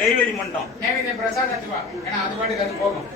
நெய்வேதி மண்டம் நைவேத்திய பிரசாதத்துவா ஏன்னா அது பாட்டுக்கு அது போகும்.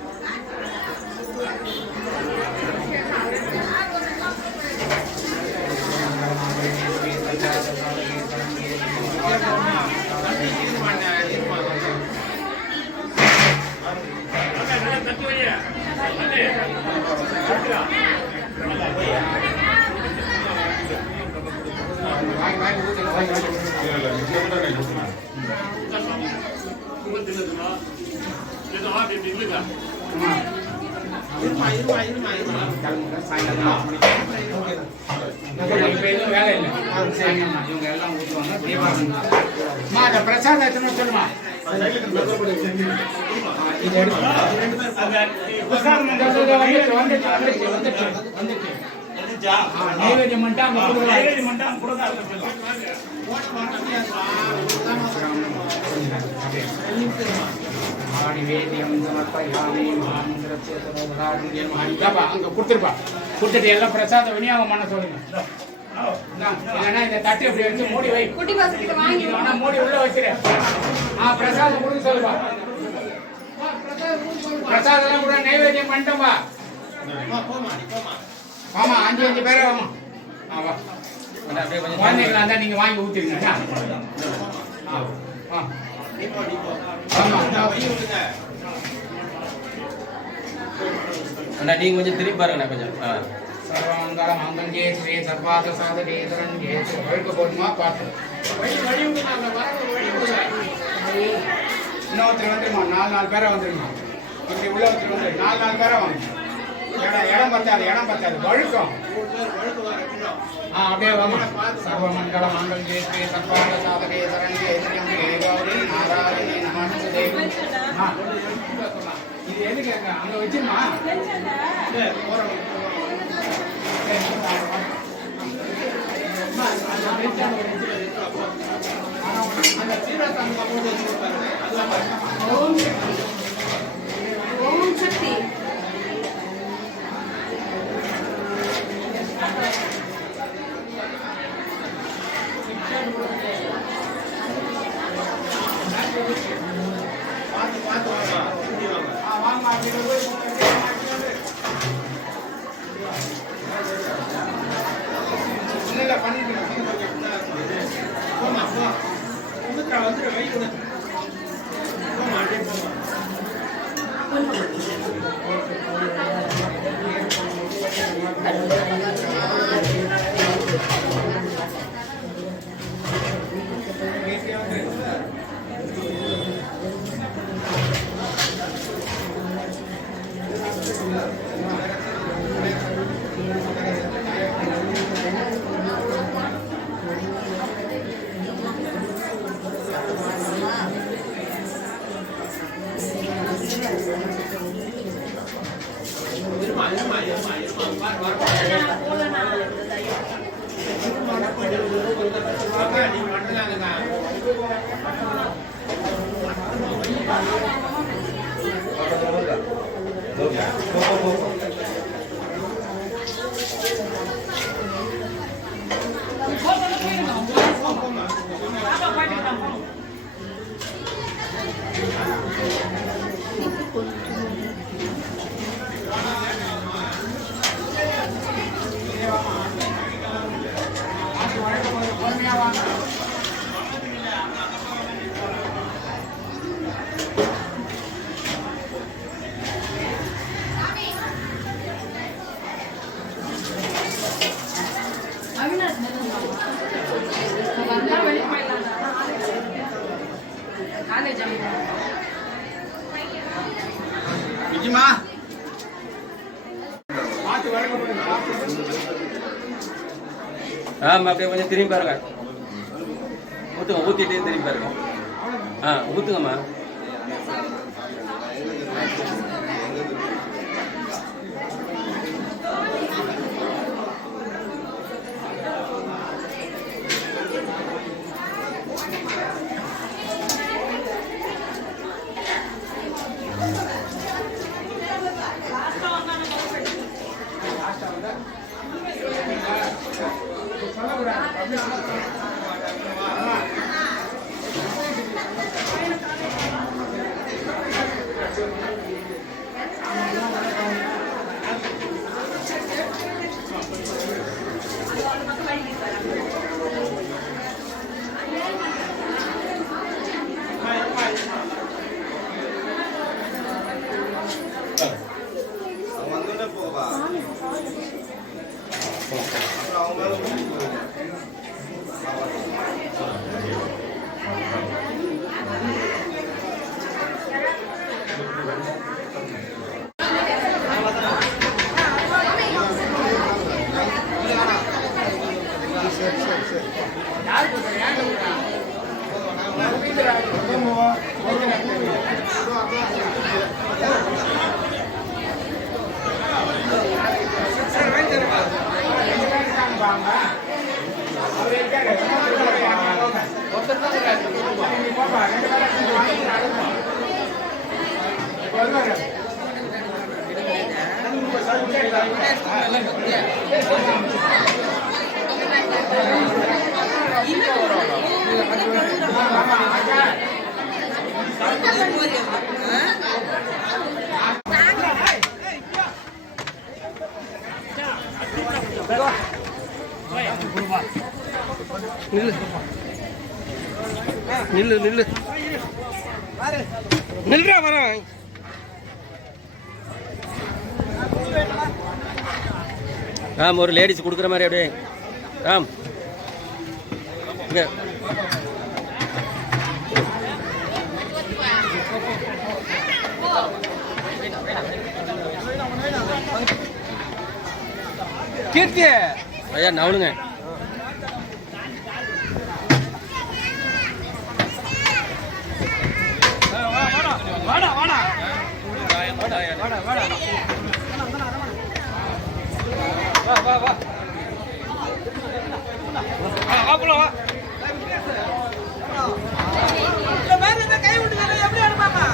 வேலை இல்லை இவங்க எல்லாம் ஊற்றுவாங்க. தீபாவளி பிரசாதம் எத்தனை சொல்லுமா இது நைவேத்தியம் மட்டும் அங்க கொடுத்துருப்பா. கொடுத்துட்டு எல்லாம் பிரசாதம் விநியோகம் பண்ண சொல்லுங்க. இந்த தட்டு எப்படி வச்சு மூடி வை. மூடி உள்ள வச்சிரு. பிரசாதம் கொடுக்க சொல்லுப்பா. பிரசாதம் கூட நைவேத்தியம் பண்ணிட்டோம்பா. ஆமா 5 பேரே ஆமா. குழந்தைங்களா இருந்தா நீங்க வாங்கி ஊத்திருங்க. நீங்க கொஞ்சம் திரும்பி பாருங்க கொஞ்சம். சர்வமங்கல மங்கல்யே ஸ்ரீ சர்வாத சாதகே சரண்யே வழுக்க போடுமா பார்த்து இன்னொருத்தர் வந்துருமா. 4 பேரை வந்துருமா. இப்படி உள்ள ஒருத்தர் வந்து 4 பேரை வாங்க. இடம் பத்தாது வழுக்கம். அப்படியே வாமா. சர்வமங்கல மங்கல்யே ஸ்ரீ சர்வாத சாதகே சரண்யே கௌரி நாராயணி நமஸ்தே. இது எதுக்கு அங்க வச்சிருமா. ஓம் சக்தி அப்படியே கொஞ்சம் திரும்பி பாருங்க. ஊற்றுங்க, ஊற்றிட்டு திரும்பி பாருங்க. ஊற்றுங்கம்மா. நில்லு நில்லு நில்றா வரேன். ராம் ஒரு லேடிஸ் கொடுக்குற மாதிரி அப்படியே ராம் இங்கே கீர்த்தி ஐயா நவனுங்க வாடா வாடா வா வா வா வா போலாம் வா. கை விட்டு எப்படி அனுப்பாமா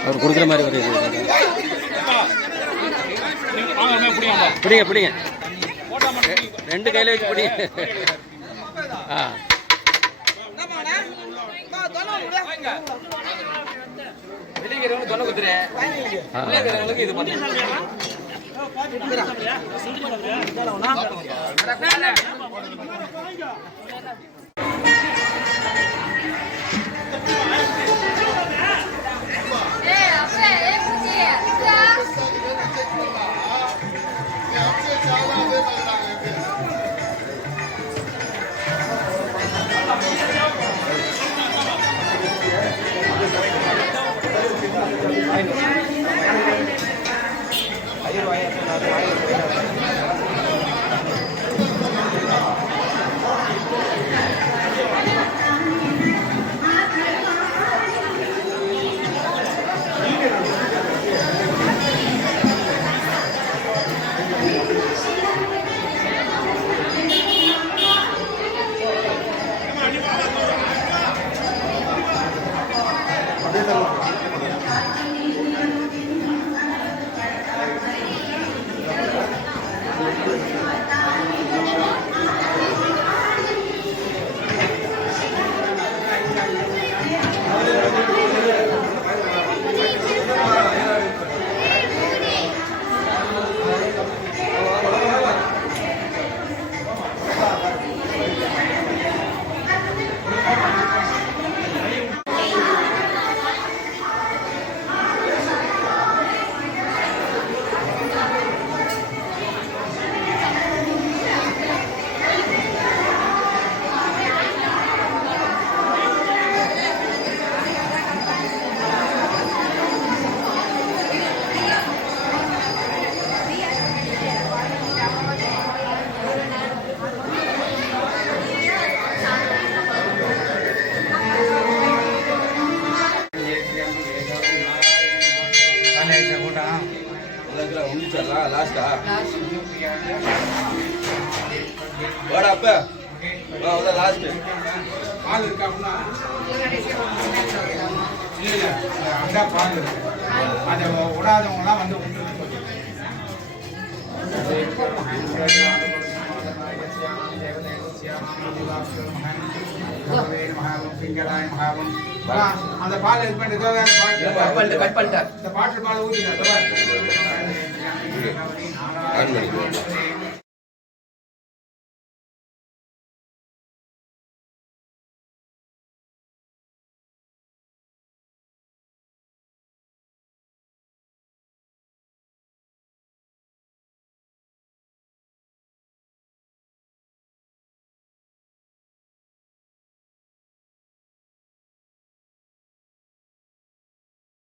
அவர் கொடுக்குற மாதிரி ஒரு பிடிங்க பிடிங்க ரெண்டு கையில வச்சு பிடிங்க. ஆ வெளிக்கிறவங்க தொலை குத்துரு இருக்கிறவங்களுக்கு இது பண்ணு. லாஸ்டா வாடா அப்ப வா அத லாஸ்ட் பால் இருக்கு அப்படின்னா இல்ல அங்க பால் இருக்கு அதை விடாதவங்கலாம் வந்து அந்த பால் இது பண்ணிட்டு கட் பண்ணிட்டேன் இந்த பாட்டில் பால் ஊற்றினா ஆன் பண்ணிக்கோ